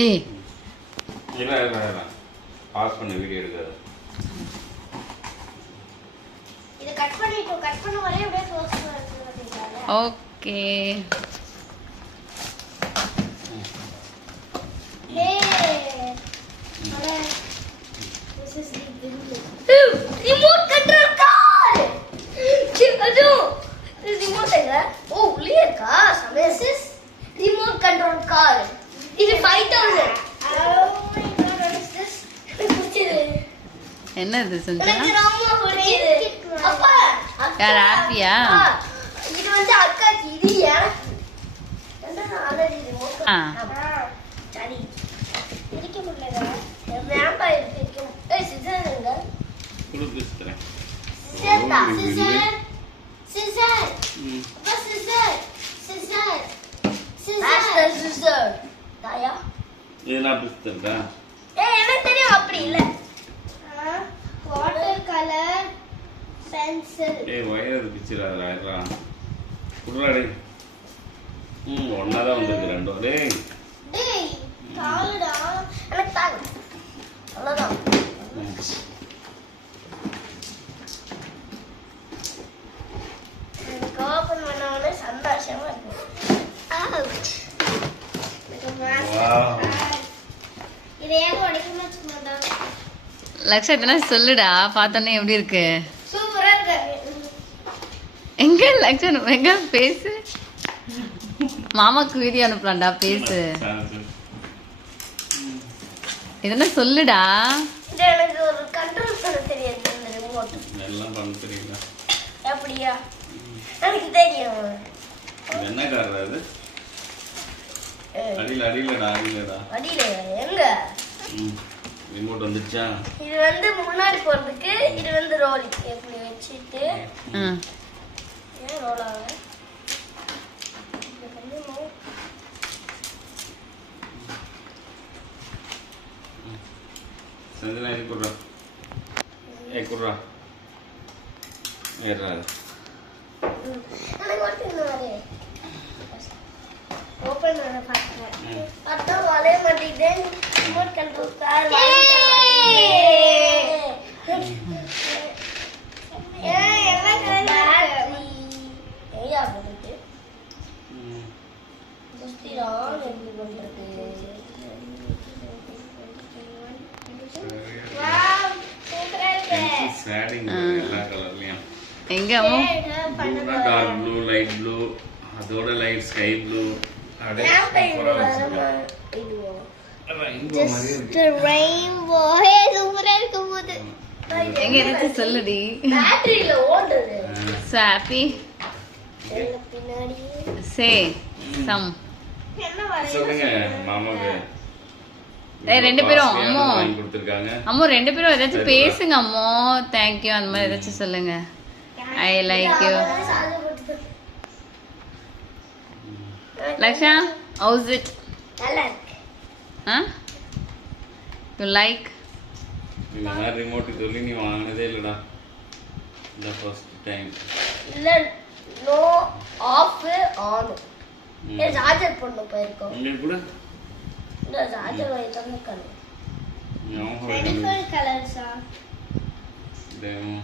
ஏய் இல்ல பாஸ் பண்ண வீடியோ எடுக்காத. இத கட் பண்ண வரை அப்படியே க்ளோஸ் பண்ணிடுங்க. Okay. This is the remote control car. Chikadu. This remote है Oh, clear का. This is remote control car. It is 5,000. Oh my God, what is this? என்ன இது செஞ்சா? எனக்கு ரொம்ப பிடிச்சது. அப்பா. யார் ஹாப்பியா? இது வந்து அக்காக்கு இது என்ன ஆல்ரெடி remote control. சரி. இருக்க முடியல. வேம்பயர் இருக்கும். ஏய் சிசர் எங்க? குடு பிஸ்தரே. சிசர். அப்பா சிசர். தாயா? இதெல்லாம் பிஸ்தரா? ஏய் எனக்கு தெரியும் அப்படி இல்ல. Water colour pencil. ஏய் வயர் பிச்சிராதடா இருடா. குடுடா டேய். ஒண்ணாதான் வந்திருக்கு ரெண்டும். டேய். டேய் காலுடா. எனக்கு தாங்க. அவ்வளவுதான். ஓபன் பண்ணவனே சந்தோஷமா இருக்கும். இது ஏன் உடைக்கணும் சும்மாடா. லக்ஷா இதனா சொல்லுடா, பார்த்தோன்னே எப்படி இருக்கு? சூப்பரா இருக்கு. எங்க லக்ஷா எங்க பேசு. மாமாக்கு வீடியோ அனுப்பலாம்டா, பேசு. இதனா சொல்லுடா. இது எனக்கு ஒரு கண்ட்ரோல் பண்ண தெரியாது இந்த ரிமோட். எல்லாம் பண்ண தெரியுமா? அப்படியா? எனக்கு தெரியும். என்ன கார் அது? அடியிலடா அடியில எங்க? ரிமோட் வந்துச்சா? இது வந்து முன்னாடி போறதுக்கு, இது வந்து ரோலிங். இப்படி வச்சிட்டு ஏன் ரோல் ஆகுது? சந்தனா இது குடுறா. குடுறா. ஏறா. எனக்கு வந்து இந்த மாதிரி ஓபன் பண்ண பார்த்தேன். பார்த்தா வளைய மாட்டேங்குது. ரிமோட் கண்ட்ரோல் கார் எங்க அம்மா? டார்க் ப்ளூ, லைட் ப்ளூ, அதோட லைட் ஸ்கை ப்ளூ. எங்க எடுத்து சொல்லுடி. பேட்டரியில ஓடுது. சாப்பி பின்னாடி சே சம் என்ன வரைய சொல்லுங்க மாமாவே. ரெண்டு பேரும் அம்மோ வாங்கி கொடுத்திருக்காங்க. அம்மோ ரெண்டு பேரும் ஏதாச்சும் பேசுங்க அம்மோ. தேங்க் யூ அந்த மாதிரி ஏதாச்சும் சொல்லுங்க. I like you. Laksha how's it? நல்லா இருக்கு. You like? இந்த மாதிரி ரிமோட் சொல்லி நீ வாங்கினதே இல்லடா. இந்த ஃபர்ஸ்ட் டைம். இல்ல நோ ஆஃப் ஆன். ஏ சார்ஜர் போட்டு போயிருக்கோம். இங்க கூட இந்த சார்ஜர் வைத்தங்க கலர். நோ 24 கலர்ஸா? டேமோ.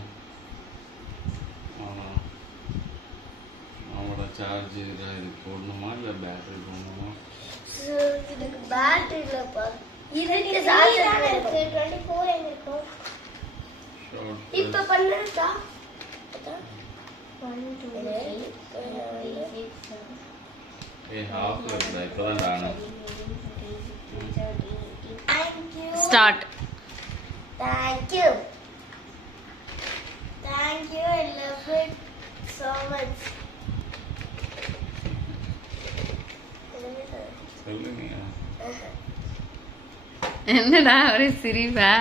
அவனோட சார்ஜ் இது போடணுமா இல்ல பேட்டரி போடணுமா? இதுக்கு பேட்டரி இல்ல பாரு. இதுக்கு சார்ஜர் இருக்கு. 24 எங்க இருக்கு? இப்ப பண்ணடா. 1 2 3 ஏய் ஆஃப் இருக்குடா இப்பதான் ஆனோம். Thank you. Start. Thank you. Thank you. I love it so much. சொல்லுங்க. என்னடா ஒரே சிரிப்பா?